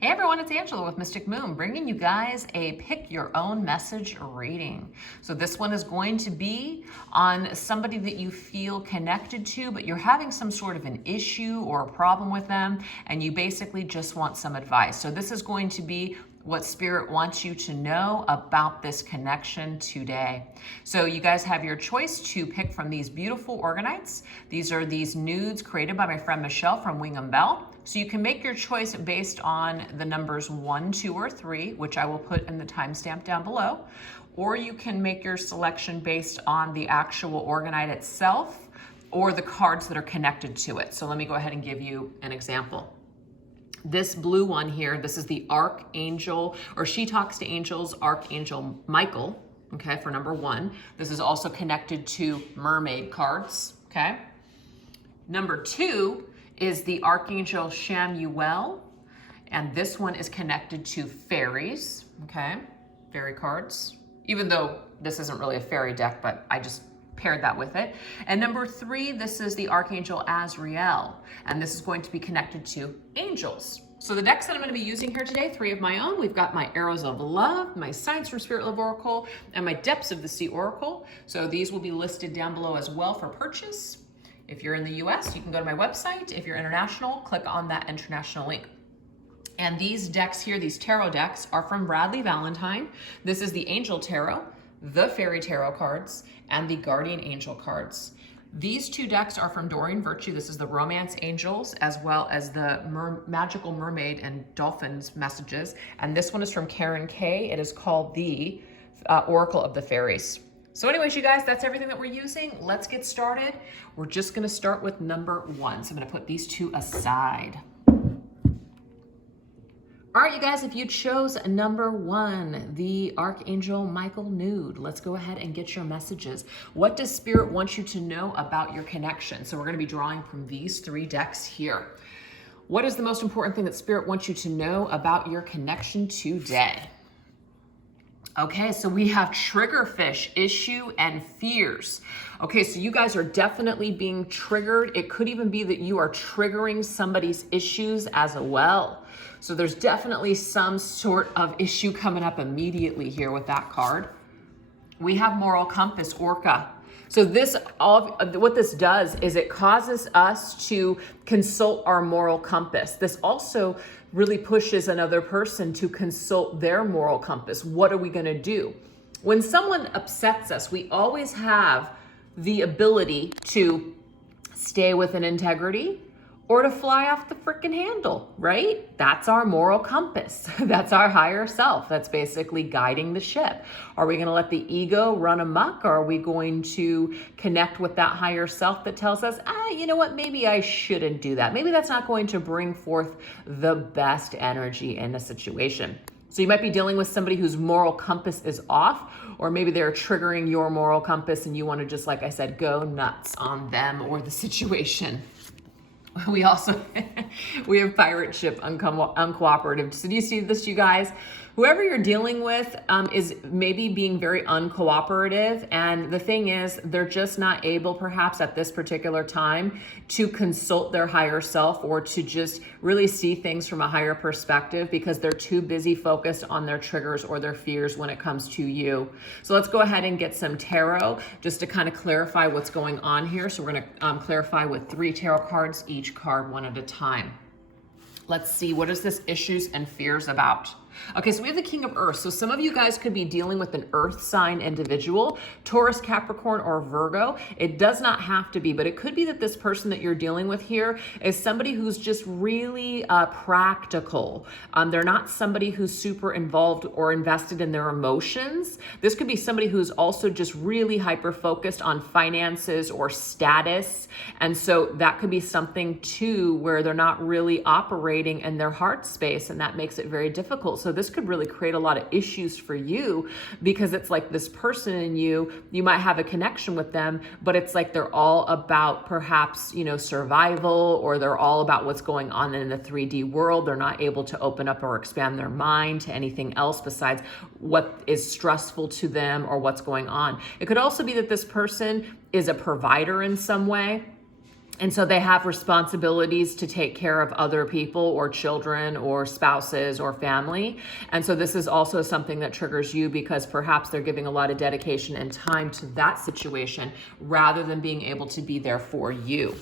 Hey everyone, it's Angela with Mystic Moon, bringing you guys a pick your own message reading. So this one is going to be on somebody that you feel connected to, but you're having some sort of an issue or a problem with them, and you basically just want some advice. So this is going to be what Spirit wants you to know about this connection today. So you guys have your choice to pick from these beautiful Orgonites. These are these nudes created by my friend Michele from Wingham Bell. So you can make your choice based on the numbers 1, 2, or 3, which I will put in the timestamp down below. Or you can make your selection based on the actual Orgonite itself or the cards that are connected to it. So let me go ahead and give you an example. This blue one here, this is the Archangel, or She Talks to Angels, Archangel Michael, okay, for number 1. This is also connected to Mermaid cards, okay? Number 2 is the Archangel Chamuel, and this one is connected to fairies, okay? Fairy cards, even though this isn't really a fairy deck, but I just paired that with it. And number 3, this is the Archangel Azrael, and this is going to be connected to angels. So the decks that I'm going to be using here today, 3 of my own. We've got my Arrows of Love, my Signs from Spirit Love Oracle, and my Depths of the Sea Oracle. So these will be listed down below as well for purchase. If you're in the US, you can go to my website. If you're international, click on that international link. And these decks here, these tarot decks, are from Bradley Valentine. This is the Angel Tarot, the Fairy Tarot cards, and the Guardian Angel cards. These 2 decks are from Doreen Virtue. This is the Romance Angels, as well as the Magical Mermaid and Dolphins messages. And this one is from Karen K. It is called the Oracle of the Fairies. So anyways, you guys, that's everything that we're using. Let's get started. We're just gonna start with number 1. So I'm gonna put these 2 aside. All right, you guys, if you chose number 1, the Archangel Michael Nude, let's go ahead and get your messages. What does Spirit want you to know about your connection? So we're gonna be drawing from these 3 decks here. What is the most important thing that Spirit wants you to know about your connection today? Okay, so we have triggerfish, issue, and fears. Okay, so you guys are definitely being triggered. It could even be that you are triggering somebody's issues as well. So there's definitely some sort of issue coming up immediately here with that card. We have Moral Compass, Orca. So what this does is it causes us to consult our moral compass. This also really pushes another person to consult their moral compass. What are we going to do? When someone upsets us, we always have the ability to stay with an integrity or to fly off the freaking handle, right? That's our moral compass. That's our higher self. That's basically guiding the ship. Are we gonna let the ego run amok, or are we going to connect with that higher self that tells us, you know what, maybe I shouldn't do that. Maybe that's not going to bring forth the best energy in a situation. So you might be dealing with somebody whose moral compass is off, or maybe they're triggering your moral compass and you wanna just, like I said, go nuts on them or the situation. We also, we have pirate ship, uncooperative. So do you see this, you guys? Whoever you're dealing with is maybe being very uncooperative. And the thing is, they're just not able, perhaps at this particular time, to consult their higher self or to just really see things from a higher perspective because they're too busy focused on their triggers or their fears when it comes to you. So let's go ahead and get some tarot just to kind of clarify what's going on here. So we're going to clarify with 3 tarot cards, each card one at a time. Let's see, what is this issues and fears about? Okay, so we have the King of Earth. So some of you guys could be dealing with an earth sign individual, Taurus, Capricorn, or Virgo. It does not have to be, but it could be that this person that you're dealing with here is somebody who's just really practical. They're not somebody who's super involved or invested in their emotions. This could be somebody who's also just really hyper-focused on finances or status. And so that could be something too where they're not really operating in their heart space, and that makes it very difficult. So this could really create a lot of issues for you because it's like this person in you might have a connection with them, but it's like they're all about perhaps, survival, or they're all about what's going on in the 3D world. They're not able to open up or expand their mind to anything else besides what is stressful to them or what's going on. It could also be that this person is a provider in some way. And so they have responsibilities to take care of other people or children or spouses or family. And so this is also something that triggers you because perhaps they're giving a lot of dedication and time to that situation rather than being able to be there for you.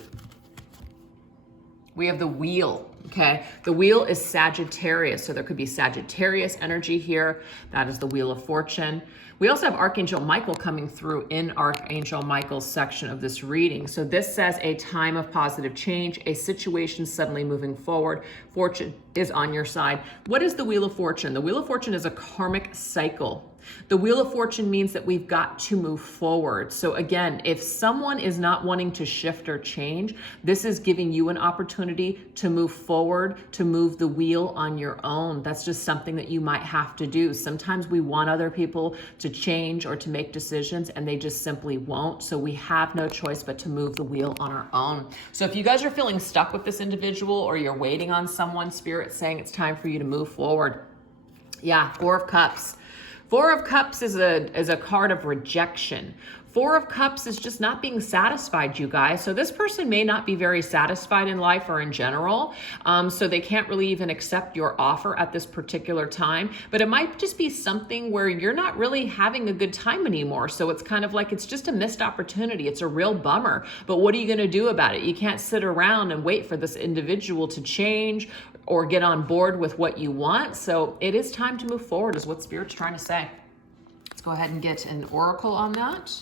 We have the wheel, okay? The wheel is Sagittarius, so there could be Sagittarius energy here. That is the Wheel of Fortune. We also have Archangel Michael coming through in Archangel Michael's section of this reading. So this says a time of positive change, a situation suddenly moving forward. Fortune is on your side. What is the Wheel of Fortune? The Wheel of Fortune is a karmic cycle. The Wheel of Fortune means that we've got to move forward. So again, if someone is not wanting to shift or change, this is giving you an opportunity to move forward, to move the wheel on your own. That's just something that you might have to do. Sometimes we want other people to change or to make decisions and they just simply won't. So we have no choice but to move the wheel on our own. So if you guys are feeling stuck with this individual or you're waiting on someone, Spirit saying it's time for you to move forward. Yeah, Four of Cups. Four of Cups is a card of rejection. Four of Cups is just not being satisfied, you guys. So this person may not be very satisfied in life or in general. So they can't really even accept your offer at this particular time. But it might just be something where you're not really having a good time anymore. So it's kind of like it's just a missed opportunity. It's a real bummer. But what are you going to do about it? You can't sit around and wait for this individual to change or get on board with what you want. So it is time to move forward is what Spirit's trying to say. Let's go ahead and get an oracle on that.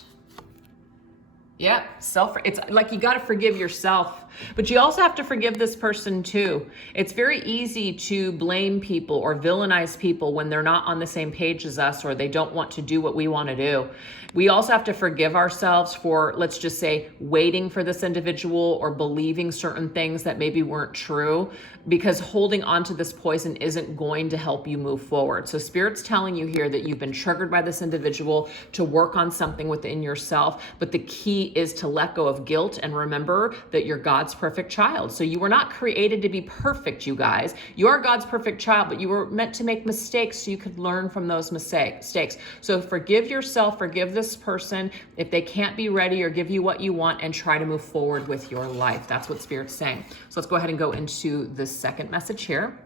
Yeah, it's like you got to forgive yourself, but you also have to forgive this person too. It's very easy to blame people or villainize people when they're not on the same page as us or they don't want to do what we want to do. We also have to forgive ourselves for, let's just say, waiting for this individual or believing certain things that maybe weren't true, because holding on to this poison isn't going to help you move forward. So Spirit's telling you here that you've been triggered by this individual to work on something within yourself, but the key is to let go of guilt and remember that you're God's perfect child. So you were not created to be perfect, you guys. You are God's perfect child, but you were meant to make mistakes so you could learn from those mistakes. So forgive yourself, forgive this person if they can't be ready or give you what you want, and try to move forward with your life. That's what Spirit's saying. So let's go ahead and go into the second message here.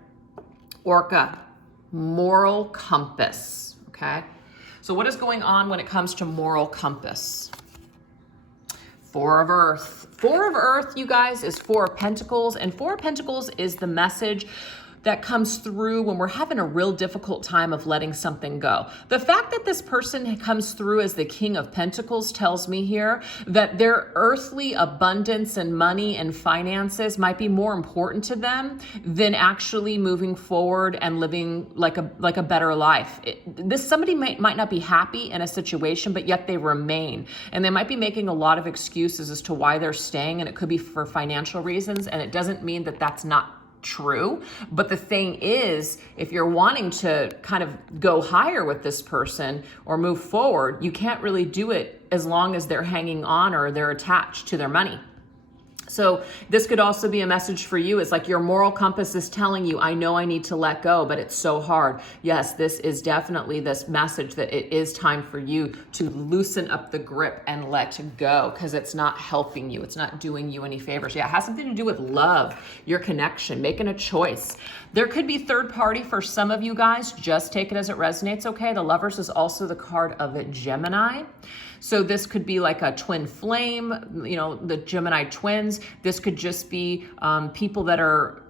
Orca, moral compass, okay? So what is going on when it comes to moral compass? Four of Earth. Four of Earth, you guys, is Four of Pentacles, and Four of Pentacles is the message that comes through when we're having a real difficult time of letting something go. The fact that this person comes through as the King of Pentacles tells me here that their earthly abundance and money and finances might be more important to them than actually moving forward and living like a better life. Somebody might not be happy in a situation, but yet they remain. And they might be making a lot of excuses as to why they're staying, and it could be for financial reasons, and it doesn't mean that that's not true. But the thing is, if you're wanting to kind of go higher with this person or move forward, you can't really do it as long as they're hanging on or they're attached to their money. So this could also be a message for you. It's like your moral compass is telling you, I know I need to let go, but it's so hard. Yes, this is definitely this message that it is time for you to loosen up the grip and let go, because it's not helping you. It's not doing you any favors. Yeah, it has something to do with love, your connection, making a choice. There could be third party for some of you guys. Just take it as it resonates, okay? The Lovers is also the card of a Gemini. So this could be like a twin flame, the Gemini twins. This could just be people that are,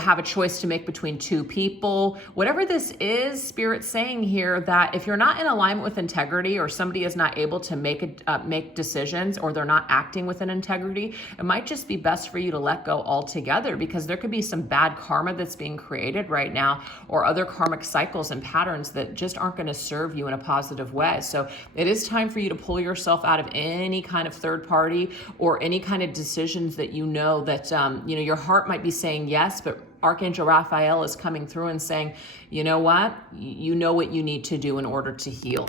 have a choice to make between two people. Whatever this is, Spirit's saying here that if you're not in alignment with integrity, or somebody is not able to make decisions, or they're not acting with an integrity, it might just be best for you to let go altogether, because there could be some bad karma that's being created right now, or other karmic cycles and patterns that just aren't going to serve you in a positive way. So it is time for you to pull yourself out of any kind of third party or any kind of decisions that that your heart might be saying yes, but Archangel Raphael is coming through and saying, you know what? You know what you need to do in order to heal.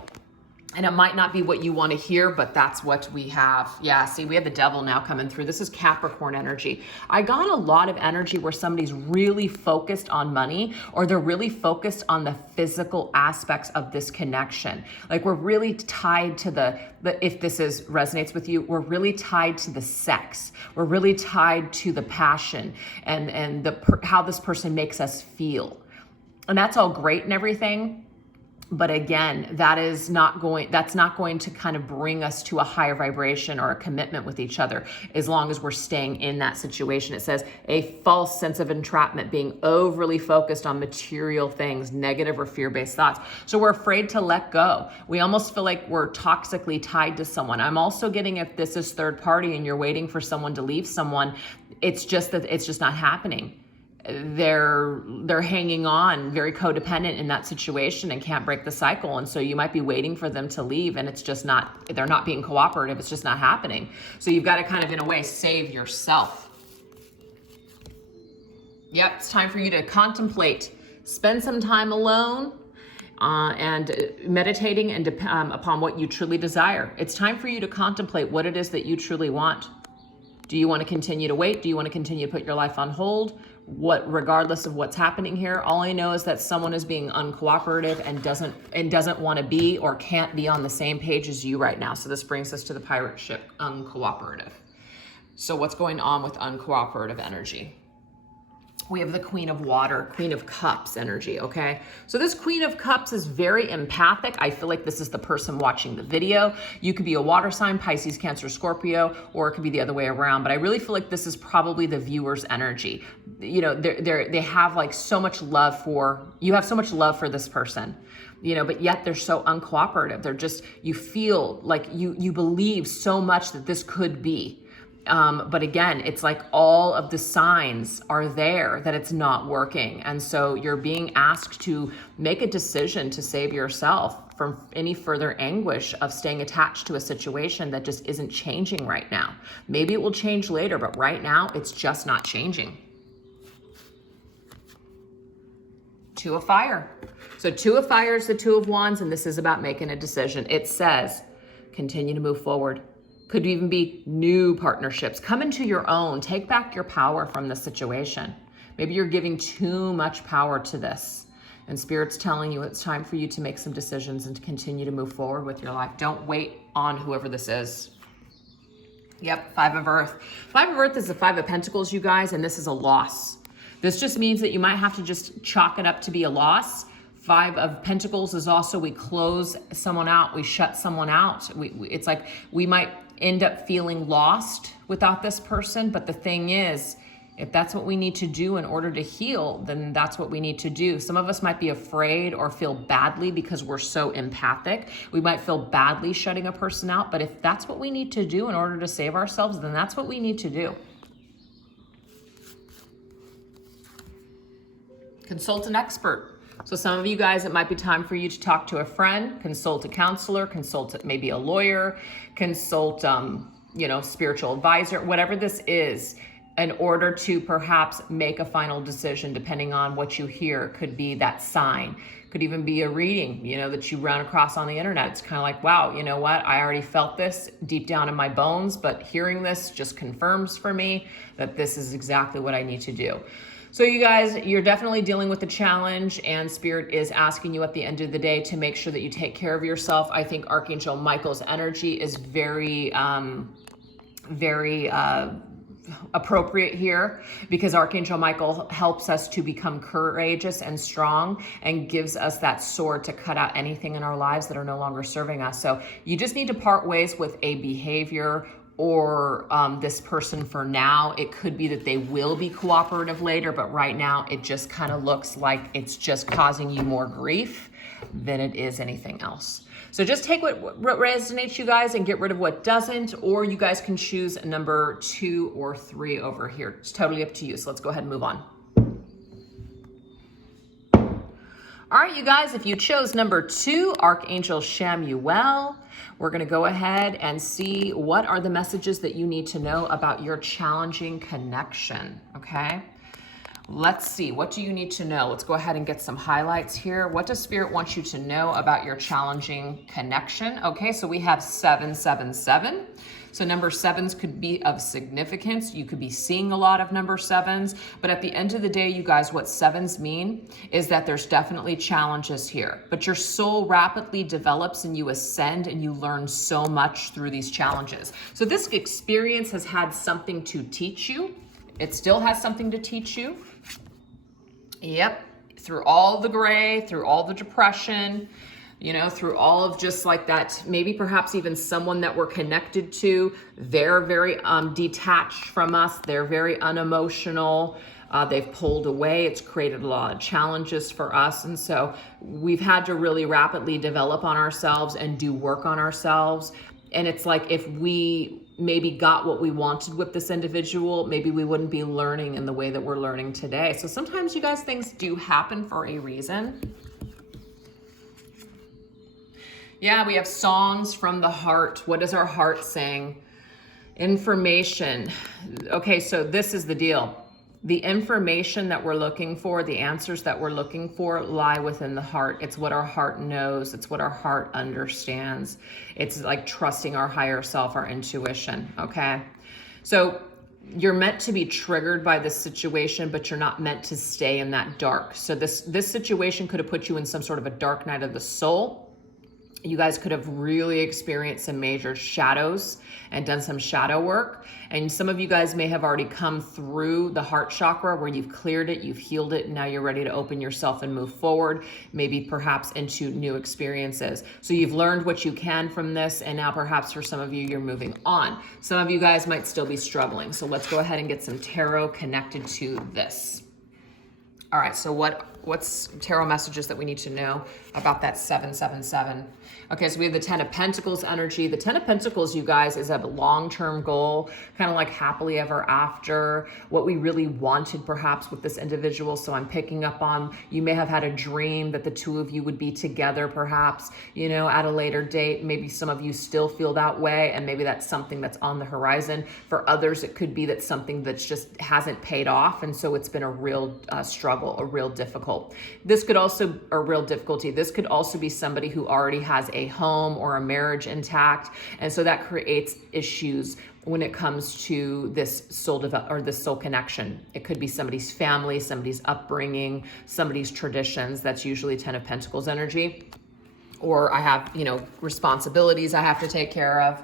And it might not be what you want to hear, but that's what we have. Yeah, see, we have the devil now coming through. This is Capricorn energy. I got a lot of energy where somebody's really focused on money, or they're really focused on the physical aspects of this connection. Like, we're really tied to the if this resonates with you, we're really tied to the sex. We're really tied to the passion and how this person makes us feel. And that's all great and everything. But again, that's not going to kind of bring us to a higher vibration or a commitment with each other as long as we're staying in that situation. It says a false sense of entrapment, being overly focused on material things, negative or fear-based thoughts. So we're afraid to let go. We almost feel like we're toxically tied to someone. I'm also getting, if this is third party and you're waiting for someone to leave someone, it's just not happening. They're hanging on, very codependent in that situation and can't break the cycle. And so you might be waiting for them to leave, and it's just not, they're not being cooperative. It's just not happening. So you've got to kind of, in a way, save yourself. Yep, it's time for you to contemplate. Spend some time alone and meditating and upon what you truly desire. It's time for you to contemplate what it is that you truly want. Do you want to continue to wait? Do you want to continue to put your life on hold? Regardless of what's happening here, all I know is that someone is being uncooperative and doesn't want to be or can't be on the same page as you right now. So this brings us to the pirate ship, uncooperative. So what's going on with uncooperative energy? We have the Queen of Water, Queen of Cups energy, okay? So this Queen of Cups is very empathic. I feel like this is the person watching the video. You could be a water sign, Pisces, Cancer, Scorpio, or it could be the other way around. But I really feel like this is probably the viewer's energy. You know, they have like so much love you have so much love for this person. You know, but yet they're so uncooperative. They're just, you feel like you believe so much that this could be. But again, it's like all of the signs are there that it's not working. And so you're being asked to make a decision to save yourself from any further anguish of staying attached to a situation that just isn't changing right now. Maybe it will change later, but right now it's just not changing. Two of Fire. So Two of Fire is the Two of Wands, and this is about making a decision. It says, continue to move forward. Could even be new partnerships. Come into your own. Take back your power from the situation. Maybe you're giving too much power to this. And Spirit's telling you it's time for you to make some decisions and to continue to move forward with your life. Don't wait on whoever this is. Yep, Five of Earth. Five of Earth is the Five of Pentacles, you guys, and this is a loss. This just means that you might have to just chalk it up to be a loss. Five of Pentacles is also, we close someone out, we shut someone out. It's like we might end up feeling lost without this person, but the thing is, if that's what we need to do in order to heal, then that's what we need to do. Some of us might be afraid or feel badly because we're so empathic. We might feel badly shutting a person out, but if that's what we need to do in order to save ourselves, then that's what we need to do. Consult an expert. So some of you guys, it might be time for you to talk to a friend, consult a counselor, consult maybe a lawyer, consult, spiritual advisor, whatever this is, in order to perhaps make a final decision, depending on what you hear. Could be that sign, could even be a reading, that you run across on the internet. It's kind of like, wow, you know what? I already felt this deep down in my bones, but hearing this just confirms for me that this is exactly what I need to do. So you guys, you're definitely dealing with the challenge, and Spirit is asking you at the end of the day to make sure that you take care of yourself. I think Archangel Michael's energy is very appropriate here, because Archangel Michael helps us to become courageous and strong and gives us that sword to cut out anything in our lives that are no longer serving us. So you just need to part ways with a behavior or this person for now. It could be that they will be cooperative later, but right now it just kind of looks like it's just causing you more grief than it is anything else. So just take what resonates, you guys, and get rid of what doesn't, or you guys can choose number 2 or 3 over here. It's totally up to you. So let's go ahead and move on. All right, you guys, if you chose number 2, Archangel Chamuel, we're going to go ahead and see what are the messages that you need to know about your challenging connection, okay? Let's see, what do you need to know? Let's go ahead and get some highlights here. What does Spirit want you to know about your challenging connection? Okay, so we have 777. So number sevens could be of significance. You could be seeing a lot of number sevens, but at the end of the day, you guys, what sevens mean is that there's definitely challenges here, but your soul rapidly develops and you ascend and you learn so much through these challenges. So this experience has had something to teach you. It still has something to teach you. Yep, through all the gray, through all the depression, you know, through all of just like that, maybe perhaps even someone that we're connected to, they're very detached from us. They're very unemotional. They've pulled away. It's created a lot of challenges for us. And so we've had to really rapidly develop on ourselves and do work on ourselves. And it's like, if we maybe got what we wanted with this individual, maybe we wouldn't be learning in the way that we're learning today. So sometimes, you guys, things do happen for a reason. Yeah, we have songs from the heart. What is our heart saying? Information. Okay, so this is the deal. The information that we're looking for, the answers that we're looking for, lie within the heart. It's what our heart knows. It's what our heart understands. It's like trusting our higher self, our intuition, okay? So you're meant to be triggered by this situation, but you're not meant to stay in that dark. So this situation could have put you in some sort of a dark night of the soul. You guys could have really experienced some major shadows and done some shadow work. And some of you guys may have already come through the heart chakra where you've cleared it, you've healed it, and now you're ready to open yourself and move forward, maybe perhaps into new experiences. So you've learned what you can from this, and now perhaps for some of you, you're moving on. Some of you guys might still be struggling. So let's go ahead and get some tarot connected to this. All right, so what's tarot messages that we need to know about that 777? Okay, so we have the 10 of Pentacles energy. The 10 of Pentacles, you guys, is a long-term goal, kind of like happily ever after, what we really wanted perhaps with this individual. So I'm picking up on, you may have had a dream that the two of you would be together perhaps, you know, at a later date. Maybe some of you still feel that way, and maybe that's something that's on the horizon. For others, it could be that something that's just hasn't paid off, and so it's been a real struggle, a real difficult. This could also, a real difficulty. This could also be somebody who already has a home or a marriage intact, and so that creates issues when it comes to this soul this soul connection. It could be somebody's family, somebody's upbringing, somebody's traditions. That's usually 10 of Pentacles energy. Or I have, you know, responsibilities I have to take care of.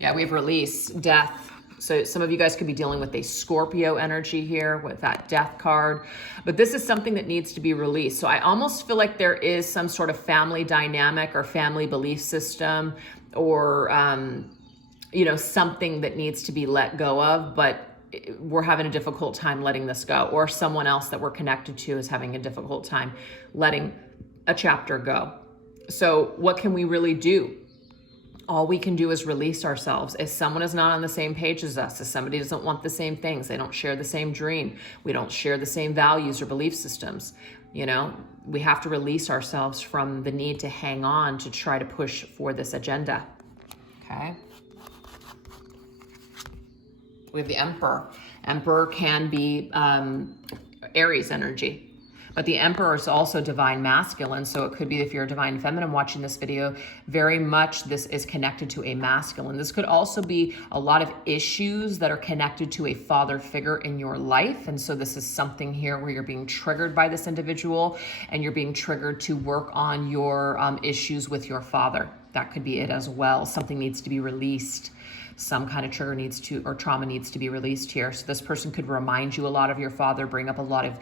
Yeah, we have release, death. So some of you guys could be dealing with a Scorpio energy here with that death card, but this is something that needs to be released. So I almost feel like there is some sort of family dynamic or family belief system or, you know, something that needs to be let go of, but we're having a difficult time letting this go, or someone else that we're connected to is having a difficult time letting a chapter go. So what can we really do? All we can do is release ourselves. If someone is not on the same page as us, if somebody doesn't want the same things, they don't share the same dream, we don't share the same values or belief systems, you know, we have to release ourselves from the need to hang on to try to push for this agenda, okay? We have the Emperor. Emperor can be Aries energy. But the Emperor is also divine masculine, so it could be, if you're a divine feminine watching this video, very much this is connected to a masculine. This could also be a lot of issues that are connected to a father figure in your life. And so this is something here where you're being triggered by this individual and you're being triggered to work on your issues with your father. That could be it as well. Something needs to be released. Some kind of trigger needs to, or trauma needs to be released here. So this person could remind you a lot of your father, bring up a lot of,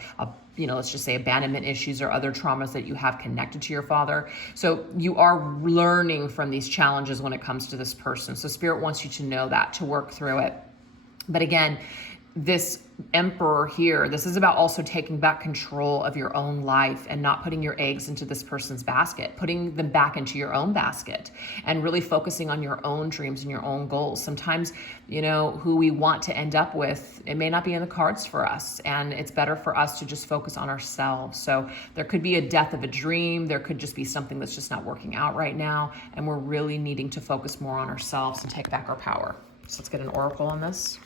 you know, let's just say abandonment issues or other traumas that you have connected to your father. So you are learning from these challenges when it comes to this person. So Spirit wants you to know that, to work through it. But again, this Emperor here, this is about also taking back control of your own life and not putting your eggs into this person's basket, putting them back into your own basket and really focusing on your own dreams and your own goals. Sometimes, you know, who we want to end up with, it may not be in the cards for us, and it's better for us to just focus on ourselves. So there could be a death of a dream. There could just be something that's just not working out right now, and we're really needing to focus more on ourselves and take back our power. So let's get an oracle on this.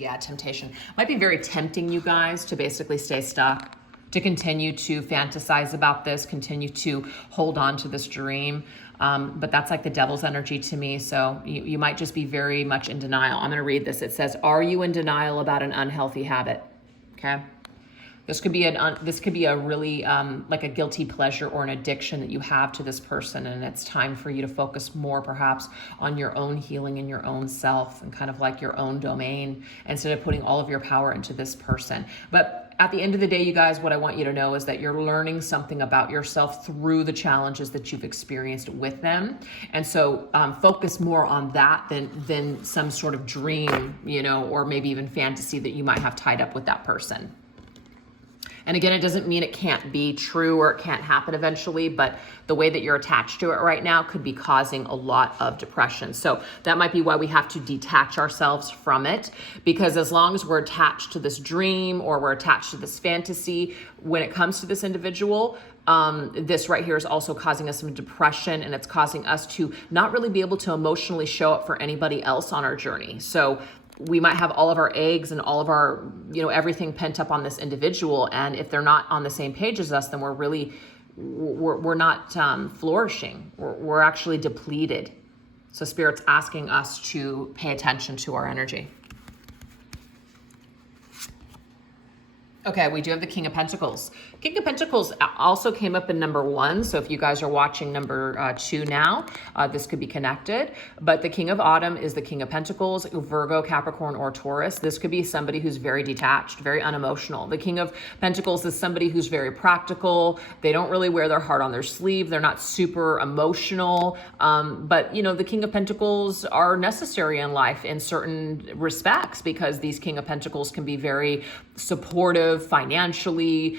Yeah, temptation. Might be very tempting, you guys, to basically stay stuck, to continue to fantasize about this, continue to hold on to this dream. But that's like the devil's energy to me. So you might just be very much in denial. I'm going to read this. It says, are you in denial about an unhealthy habit? Okay. This could be a really like a guilty pleasure or an addiction that you have to this person, and it's time for you to focus more perhaps on your own healing and your own self and kind of like your own domain instead of putting all of your power into this person. But at the end of the day, you guys, what I want you to know is that you're learning something about yourself through the challenges that you've experienced with them. And so focus more on that than some sort of dream, you know, or maybe even fantasy that you might have tied up with that person. And again, it doesn't mean it can't be true or it can't happen eventually, but the way that you're attached to it right now could be causing a lot of depression. So that might be why we have to detach ourselves from it, because as long as we're attached to this dream or we're attached to this fantasy, when it comes to this individual, this right here is also causing us some depression, and it's causing us to not really be able to emotionally show up for anybody else on our journey. So we might have all of our eggs and all of our, you know, everything pent up on this individual. And if they're not on the same page as us, then we're not flourishing. We're actually depleted. So Spirit's asking us to pay attention to our energy. Okay, we do have the King of Pentacles. King of Pentacles also came up in number 1. So if you guys are watching number 2 now, this could be connected. But the King of Autumn is the King of Pentacles, Virgo, Capricorn, or Taurus. This could be somebody who's very detached, very unemotional. The King of Pentacles is somebody who's very practical. They don't really wear their heart on their sleeve. They're not super emotional. But, you know, the King of Pentacles are necessary in life in certain respects, because these King of Pentacles can be very supportive financially.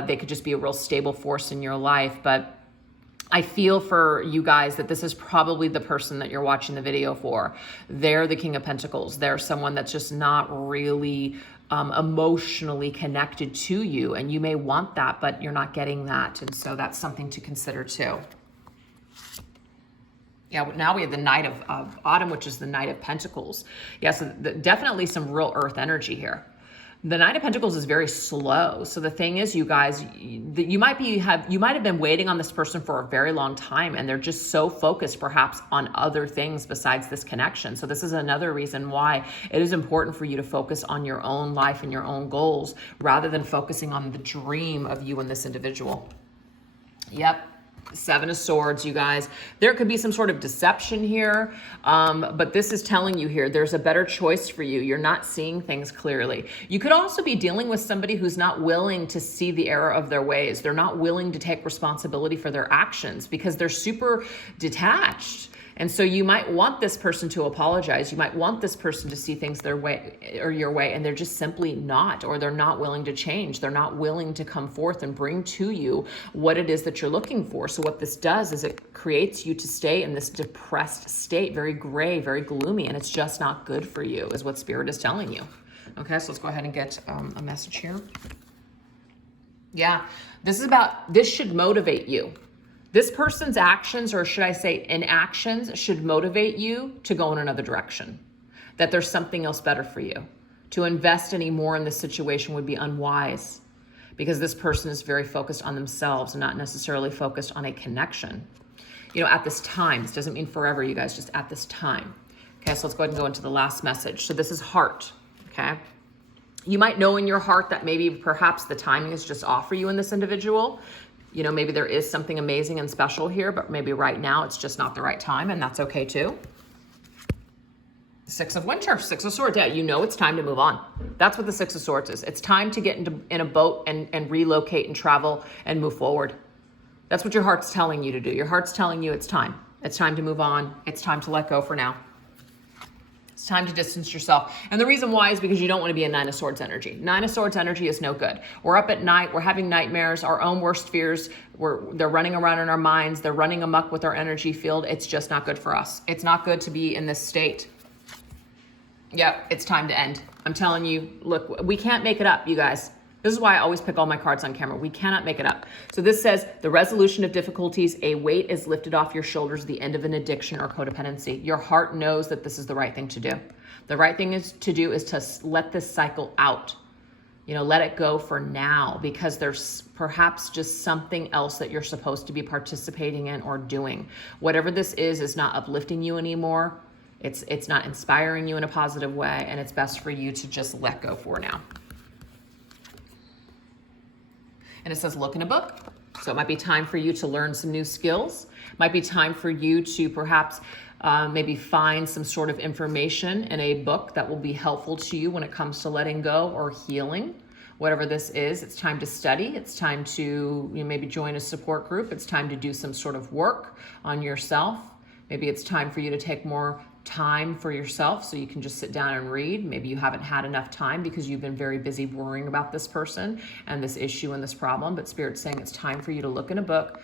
They could just be a real stable force in your life. But I feel for you guys that this is probably the person that you're watching the video for. They're the King of Pentacles. They're someone that's just not really emotionally connected to you. And you may want that, but you're not getting that. And so that's something to consider too. Yeah, now we have the Knight of Autumn, which is the Knight of Pentacles. Yeah, so definitely some real earth energy here. The Knight of Pentacles is very slow. So the thing is, you guys, you might have been waiting on this person for a very long time, and they're just so focused perhaps on other things besides this connection. So this is another reason why it is important for you to focus on your own life and your own goals rather than focusing on the dream of you and this individual. Yep. 7 of Swords, you guys. There could be some sort of deception here, but this is telling you here there's a better choice for you. You're not seeing things clearly. You could also be dealing with somebody who's not willing to see the error of their ways. They're not willing to take responsibility for their actions because they're super detached. And so you might want this person to apologize. You might want this person to see things their way or your way, and they're just simply not, or they're not willing to change. They're not willing to come forth and bring to you what it is that you're looking for. So what this does is it creates you to stay in this depressed state, very gray, very gloomy, and it's just not good for you, is what Spirit is telling you. Okay, so let's go ahead and get a message here. Yeah, this should motivate you. This person's actions, or should I say inactions, should motivate you to go in another direction. That there's something else better for you. To invest any more in this situation would be unwise, because this person is very focused on themselves and not necessarily focused on a connection. You know, at this time, this doesn't mean forever, you guys, just at this time. Okay, so let's go ahead and go into the last message. So this is heart, okay? You might know in your heart that maybe perhaps the timing is just off for you and this individual. You know, maybe there is something amazing and special here, but maybe right now it's just not the right time, and that's okay too. 6 of Winter, 6 of Swords. Yeah, you know it's time to move on. That's what the 6 of Swords is. It's time to get in a boat and relocate and travel and move forward. That's what your heart's telling you to do. Your heart's telling you it's time. It's time to move on. It's time to let go for now. It's time to distance yourself. And the reason why is because you don't want to be a 9 of Swords energy. 9 of Swords energy is no good. We're up at night. We're having nightmares, our own worst fears. They're running around in our minds. They're running amok with our energy field. It's just not good for us. It's not good to be in this state. Yeah, it's time to end. I'm telling you, look, we can't make it up, you guys. This is why I always pick all my cards on camera. We cannot make it up. So this says, the resolution of difficulties, a weight is lifted off your shoulders, the end of an addiction or codependency. Your heart knows that this is the right thing to do. The right thing to do is to let this cycle out. You know, let it go for now, because there's perhaps just something else that you're supposed to be participating in or doing. Whatever this is not uplifting you anymore. It's not inspiring you in a positive way, and it's best for you to just let go for now. And it says, look in a book. So it might be time for you to learn some new skills. Might be time for you to perhaps maybe find some sort of information in a book that will be helpful to you when it comes to letting go or healing. Whatever this is, it's time to study. It's time to maybe join a support group. It's time to do some sort of work on yourself. Maybe it's time for you to take more time for yourself so you can just sit down and read. Maybe you haven't had enough time because you've been very busy worrying about this person and this issue and this problem, but Spirit's saying it's time for you to look in a book.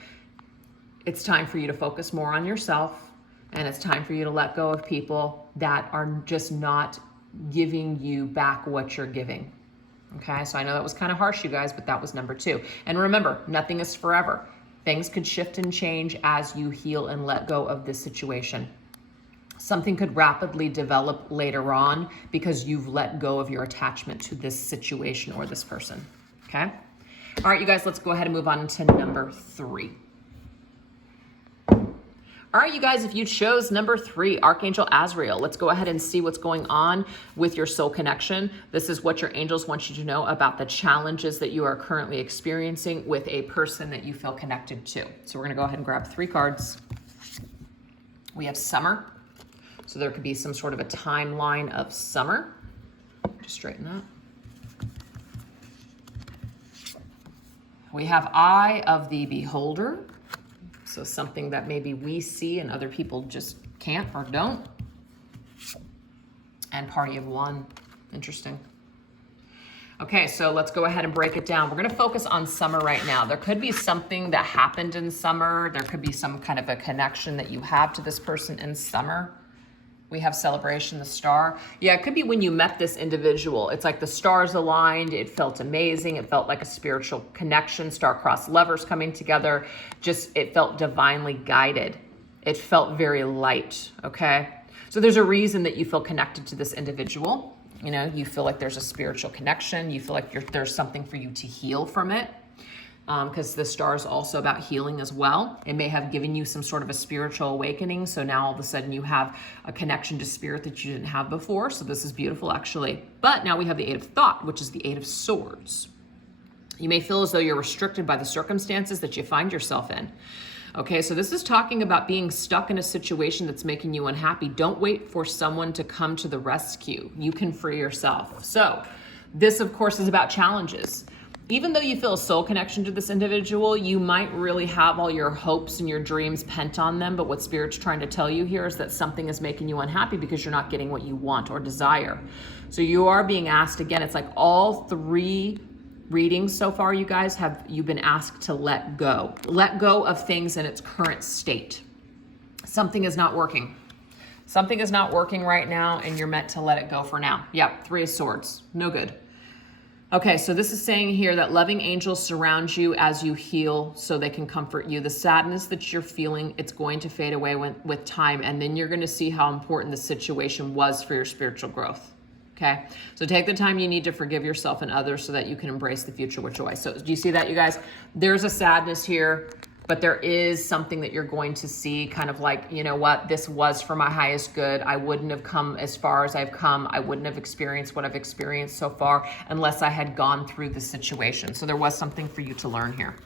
It's time for you to focus more on yourself, and it's time for you to let go of people that are just not giving you back what you're giving. Okay, so I know that was kind of harsh, you guys, but that was number 2. And remember, nothing is forever. Things could shift and change as you heal and let go of this situation. Something could rapidly develop later on because you've let go of your attachment to this situation or this person, okay? All right, you guys, let's go ahead and move on to number 3. All right, you guys, if you chose number 3, Archangel Azrael, let's go ahead and see what's going on with your soul connection. This is what your angels want you to know about the challenges that you are currently experiencing with a person that you feel connected to. So we're gonna go ahead and grab 3 cards. We have Summer. So there could be some sort of a timeline of summer. Just straighten that. We have Eye of the Beholder. So something that maybe we see and other people just can't or don't. And Party of 1. Interesting. Okay, so let's go ahead and break it down. We're going to focus on summer right now. There could be something that happened in summer. There could be some kind of a connection that you have to this person in summer. We have Celebration, the Star. Yeah, it could be when you met this individual. It's like the stars aligned. It felt amazing. It felt like a spiritual connection, star-crossed lovers coming together. Just, it felt divinely guided. It felt very light, okay? So there's a reason that you feel connected to this individual. You know, you feel like there's a spiritual connection. You feel like there's something for you to heal from it. Because the star is also about healing as well. It may have given you some sort of a spiritual awakening. So now all of a sudden you have a connection to spirit that you didn't have before. So this is beautiful, actually. But now we have the 8 of Thought, which is the 8 of Swords. You may feel as though you're restricted by the circumstances that you find yourself in. Okay, so this is talking about being stuck in a situation that's making you unhappy. Don't wait for someone to come to the rescue. You can free yourself. So this, of course, is about challenges. Even though you feel a soul connection to this individual, you might really have all your hopes and your dreams pent on them. But what Spirit's trying to tell you here is that something is making you unhappy because you're not getting what you want or desire. So you are being asked, again, it's like all 3 readings so far, you guys, you've been asked to let go. Let go of things in its current state. Something is not working. Something is not working right now, and you're meant to let it go for now. Yep, 3 of Swords, no good. Okay, so this is saying here that loving angels surround you as you heal so they can comfort you. The sadness that you're feeling, it's going to fade away with time, and then you're going to see how important the situation was for your spiritual growth. Okay, so take the time you need to forgive yourself and others so that you can embrace the future with joy. So do you see that, you guys? There's a sadness here, but there is something that you're going to see, kind of like, you know what, this was for my highest good. I wouldn't have come as far as I've come. I wouldn't have experienced what I've experienced so far unless I had gone through the situation. So there was something for you to learn here.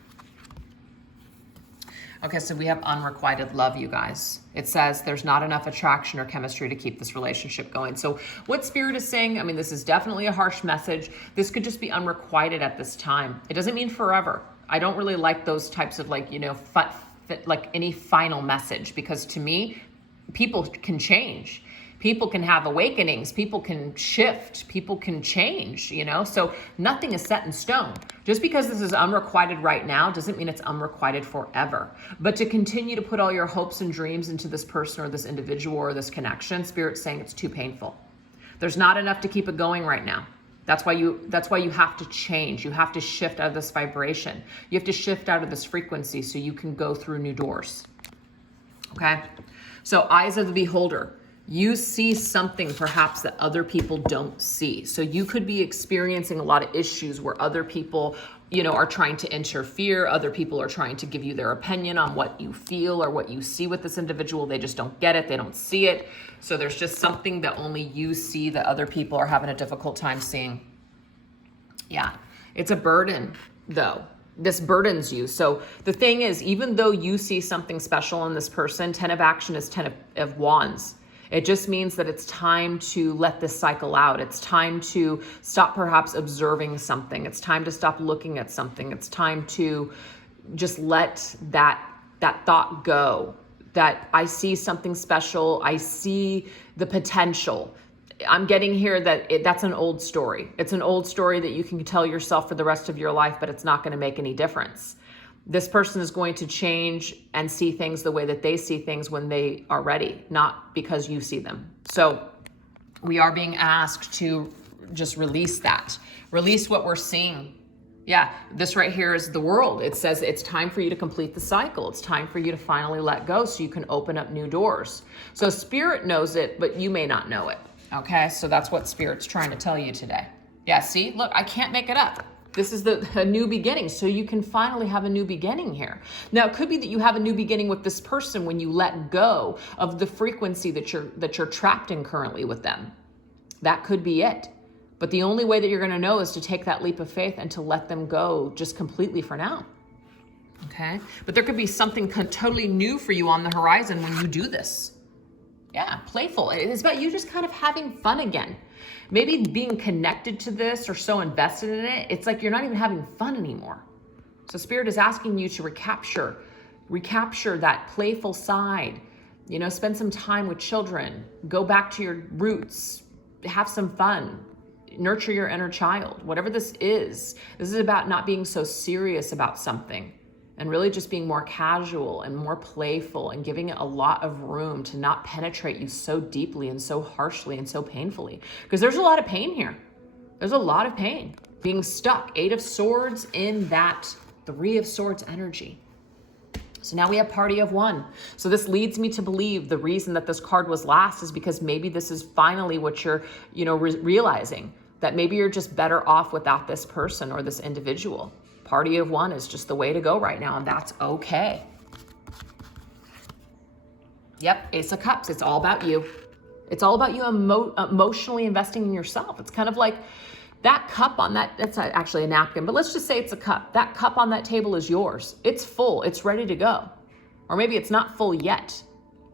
Okay, so we have unrequited love, you guys. It says there's not enough attraction or chemistry to keep this relationship going. So what Spirit is saying, I mean, this is definitely a harsh message. This could just be unrequited at this time. It doesn't mean forever. I don't really like those types of, like, you know, like any final message, because to me, people can change. People can have awakenings. People can shift. People can change, you know? So nothing is set in stone. Just because this is unrequited right now doesn't mean it's unrequited forever. But to continue to put all your hopes and dreams into this person or this individual or this connection, Spirit's saying it's too painful. There's not enough to keep it going right now. That's why you have to change. You have to shift out of this vibration. You have to shift out of this frequency so you can go through new doors. Okay? So eyes of the beholder. You see something perhaps that other people don't see. So you could be experiencing a lot of issues where other people, are trying to interfere. Other people are trying to give you their opinion on what you feel or what you see with this individual. They just don't get it. They don't see it. So there's just something that only you see that other people are having a difficult time seeing. Yeah, it's a burden though. This burdens you. So the thing is, even though you see something special in this person, 10 of action is 10 of wands. It just means that it's time to let this cycle out. It's time to stop perhaps observing something. It's time to stop looking at something. It's time to just let that thought go. That I see something special. I see the potential. I'm getting here that that's an old story. It's an old story that you can tell yourself for the rest of your life, but it's not going to make any difference. This person is going to change and see things the way that they see things when they are ready, not because you see them. So we are being asked to just release that. Release what we're seeing. Yeah, this right here is the world. It says it's time for you to complete the cycle. It's time for you to finally let go so you can open up new doors. So spirit knows it, but you may not know it. Okay, so that's what spirit's trying to tell you today. Yeah, see, look, I can't make it up. This is a new beginning, so you can finally have a new beginning here. Now, it could be that you have a new beginning with this person when you let go of the frequency that you're trapped in currently with them. That could be it. But the only way that you're going to know is to take that leap of faith and to let them go just completely for now. Okay? But there could be something totally new for you on the horizon when you do this. Yeah, playful. It's about you just kind of having fun again. Maybe being connected to this or so invested in it, it's like you're not even having fun anymore. So spirit is asking you to recapture that playful side. Spend some time with children, go back to your roots, have some fun, nurture your inner child. Whatever this is about not being so serious about something and really just being more casual and more playful and giving it a lot of room to not penetrate you so deeply and so harshly and so painfully. Because there's a lot of pain here. There's a lot of pain. Being stuck. 8 of Swords in that 3 of Swords energy. So now we have Party of 1. So this leads me to believe the reason that this card was last is because maybe this is finally what you're, realizing. That maybe you're just better off without this person or this individual. Party of 1 is just the way to go right now, and that's okay. Yep, Ace of Cups. It's all about you. It's all about you emotionally investing in yourself. It's kind of like that cup on that's actually a napkin, but let's just say it's a cup. That cup on that table is yours. It's full. It's ready to go. Or maybe it's not full yet.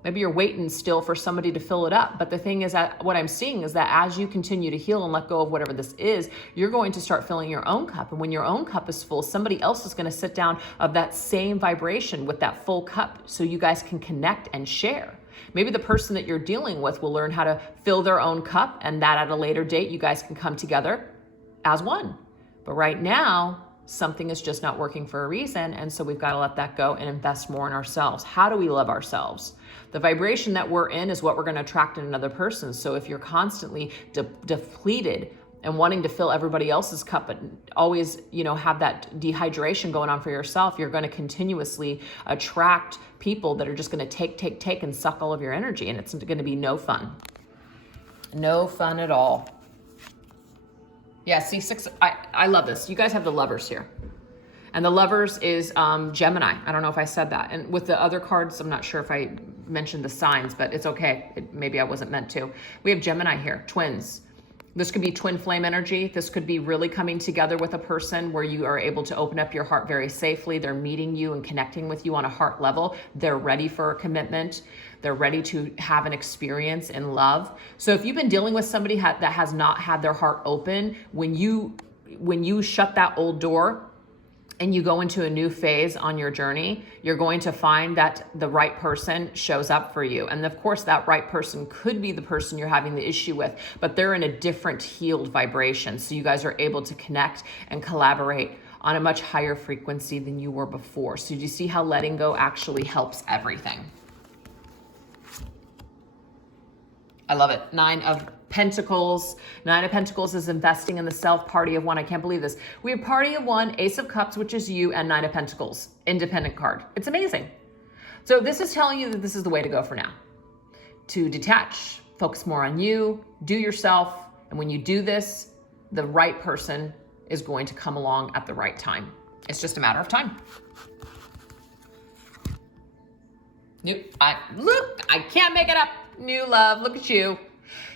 Maybe you're waiting still for somebody to fill it up. But the thing is that what I'm seeing is that as you continue to heal and let go of whatever this is, you're going to start filling your own cup. And when your own cup is full, somebody else is going to sit down of that same vibration with that full cup so you guys can connect and share. Maybe the person that you're dealing with will learn how to fill their own cup, and that at a later date, you guys can come together as one. But right now, something is just not working for a reason. And so we've got to let that go and invest more in ourselves. How do we love ourselves? The vibration that we're in is what we're going to attract in another person. So if you're constantly depleted and wanting to fill everybody else's cup, but always, have that dehydration going on for yourself, you're going to continuously attract people that are just going to take and suck all of your energy. And it's going to be no fun. No fun at all. Yeah, see, 6, I love this. You guys have the Lovers here. And the Lovers is Gemini. I don't know if I said that. And with the other cards, I'm not sure if I mentioned the signs, but it's okay. Maybe I wasn't meant to. We have Gemini here, twins. This could be twin flame energy. This could be really coming together with a person where you are able to open up your heart very safely. They're meeting you and connecting with you on a heart level. They're ready for a commitment. They're ready to have an experience in love. So if you've been dealing with somebody that has not had their heart open, when you shut that old door and you go into a new phase on your journey, you're going to find that the right person shows up for you. And of course, that right person could be the person you're having the issue with, but they're in a different healed vibration. So you guys are able to connect and collaborate on a much higher frequency than you were before. So do you see how letting go actually helps everything? I love it. 9 of Pentacles. Nine of Pentacles is investing in the self. Party of One. I can't believe this. We have Party of One, Ace of Cups, which is you, and Nine of Pentacles. Independent card. It's amazing. So this is telling you that this is the way to go for now. To detach, focus more on you, do yourself. And when you do this, the right person is going to come along at the right time. It's just a matter of time. Look, I can't make it up. New love, look at you.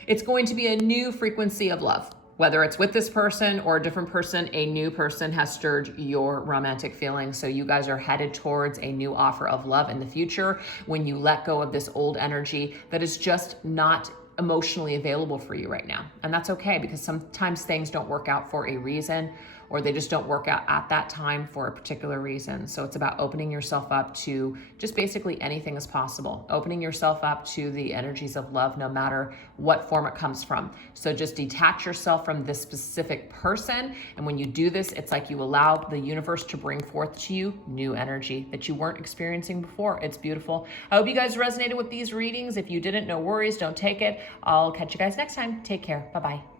It's going to be a new frequency of love. Whether it's with this person or a different person, a new person has stirred your romantic feelings. So you guys are headed towards a new offer of love in the future when you let go of this old energy that is just not emotionally available for you right now. And that's okay, because sometimes things don't work out for a reason, or they just don't work out at that time for a particular reason. So it's about opening yourself up to just basically anything is possible. Opening yourself up to the energies of love, no matter what form it comes from. So just detach yourself from this specific person. And when you do this, it's like you allow the universe to bring forth to you new energy that you weren't experiencing before. It's beautiful. I hope you guys resonated with these readings. If you didn't, no worries, don't take it. I'll catch you guys next time. Take care. Bye-bye.